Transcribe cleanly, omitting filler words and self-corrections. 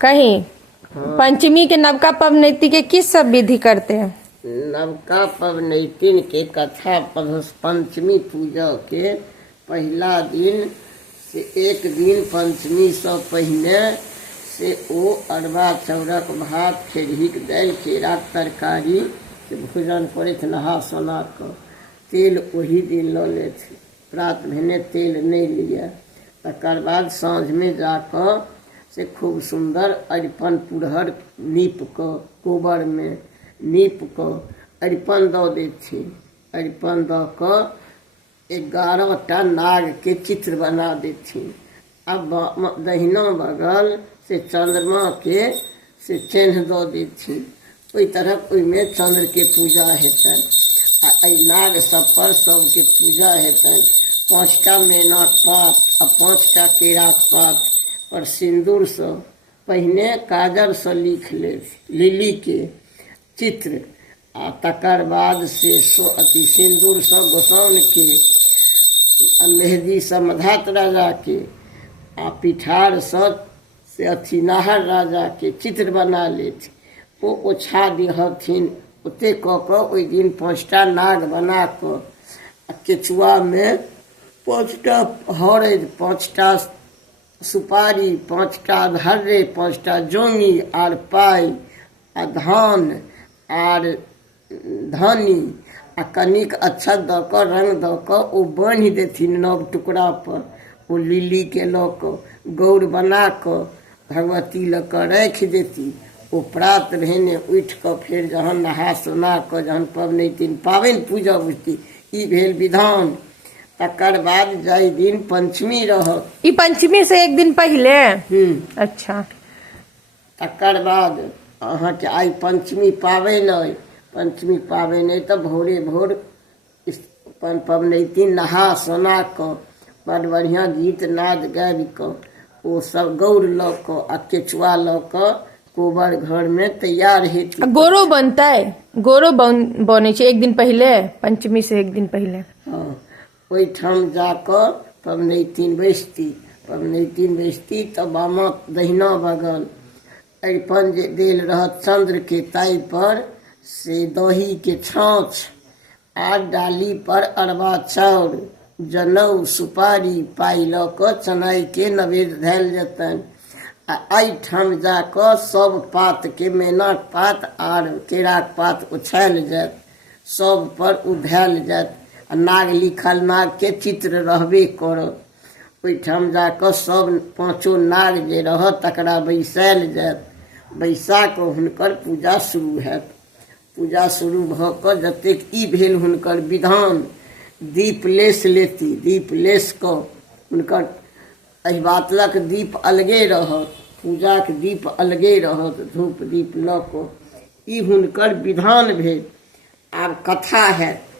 कहीं। हाँ। पंचमी के नवका पवनैती के किस सब विधि करते हैं? नवका पवनैतिन के कथा पंचमी पूजा के पहला दिन से एक दिन पंचमी से पहले से ओ अरबा चाउरक भात खेरहीक दालि केराक तरकारी से भोजन करैत नहा सोना कऽ तेल ओही दिन लऽ लेथ। प्रात भेने तेल नहीं लिया। तकर बाद साँझ में जाकर से खूब सुंदर अरिपन पुरहर नीप कऽ गोबर में नीप कऽ अरिपन दऽ देथिन। अरिपन दऽ कऽ 11टा नाग के चित्र बना देथिन। अब दहिना बगल से चंद्रमा के से चिन्ह दऽ देथिन। ओई तरह ओइमे चंद्र के पूजा हेतन। आ नाग सब पर सबके पूजा हेतन। 5टा मैनाक पात आ 5टा केराक पात पर सिंदूर से पहिने काजर से लिख ले लिली के चित्र आ तकर बाद से सिंदूर से गोसाउन के मेहदी से मधात राजा के आ पिठार से नाहर राजा के चित्र बना लेथ। ओ ओछा दिहथिन। ओते कऽ कऽ ओहि दिन 5टा नाग बना कऽ केचुआ में 5टा हरदि 5टा सुपारी 5टा धर्रे 5टा जोंगी आर पाई आ धान आर धनी आ कनिक अक्षत दऽ कऽ रंग दऽ कऽ ओ बान्हि देथिन नव टुकड़ा पर। ओ लिली के लऽ कऽ गौर बना कऽ भगवती लऽ कऽ राखि देती। ओ प्रात भेने उठि कऽ फेर जहन नहा सोना कऽ जहन पवनैतिन पाबनि पूजा बुझती ई भेल विधान। तकर बाद जाहि दिन पंचमी रहत। ई पंचमी से एक दिन पहले। अच्छा। तकर बाद अहाँके आई पंचमी पाबनि अइ। पंचमी पाबनि अइ तऽ भोरे भोर पवनैतिन नहा सोना कऽ बड़ बढ़िआँ गीत नाद गाबि कऽ ओ सब गौर लऽ कऽ आ केचुआ लऽ कऽ कोबर घर में तैयार हेतै। गोरो बनतै। गोरो बनै छै एक दिन पहले पंचमी से एक दिन पहले। हाँ। ओहिठाम जाकऽ पवनैतिन बैसती। पवनैतिन बैसती तऽ बामा दहिना बगल अरिपन जे देल रहत चंद्र के ताई पर से दही के छाँछ आर डाली पर अरबा चाउर जनऊ सुपारी पाई लऽ कऽ चनाई के नवेद धैल जेतनि। आ एहिठाम जाकऽ सब पात के मैनाक पात आर केराक पात उछायल जायत। सब पर उधैल जायत आ नाग लिखल नाग के चित्र रहबे करत। ओहिठाम जाकऽ सब 5 नाग जे रहत तकरा बैसायल जायत। बैसा कऽ हुनकर पूजा शुरू हैत। पूजा शुरू भऽ कऽ जतेक ई भेल हुनकर विधान। दीप लेस लेती। दीप लेस कऽ हुनकर अहिबातलक दीप अलगे रहत। पूजाक दीप अलगे रहत। धूप दीप लऽ कऽ ई हुनकर विधान भेल। आब कथा हैत।